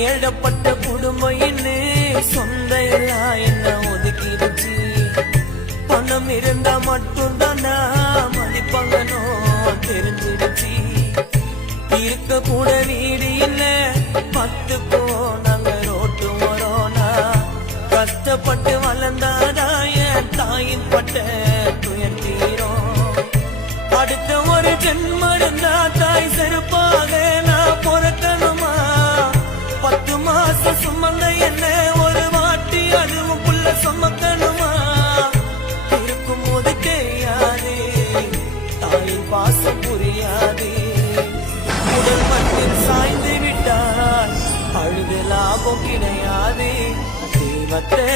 ஏழப்பட்ட குடும்பம் என்ன சொந்த எல்லாம் என்ன ஒதுக்கிடுச்சு. பணம் இருந்தா மட்டும்தானா மதிப்பங்கனோ தெரிஞ்சிடுச்சு. இருக்க கூட வீடு இல்ல 10 நாங்க ரோட்டு வரோனா. கஷ்டப்பட்டு வளர்ந்தாதா என் தாயின் பட்ட துயர் தீரும். அடுத்த ஒரு ஜென்மம் இருந்தா தாய் செருப்பாக நான் பொறக்கணுமா. 10 மாசம் சுமந்த என்ன ஒரு வாட்டி அதுவும் புள்ள சுமக்கணுமா. இருக்கும் போது தெரியாது தாயின் பாசம் புரியாது. உடல் மட்டும் சாய்ந்து விட்டால் அழுது லாபம் கிடையாது. தெய்வத்தை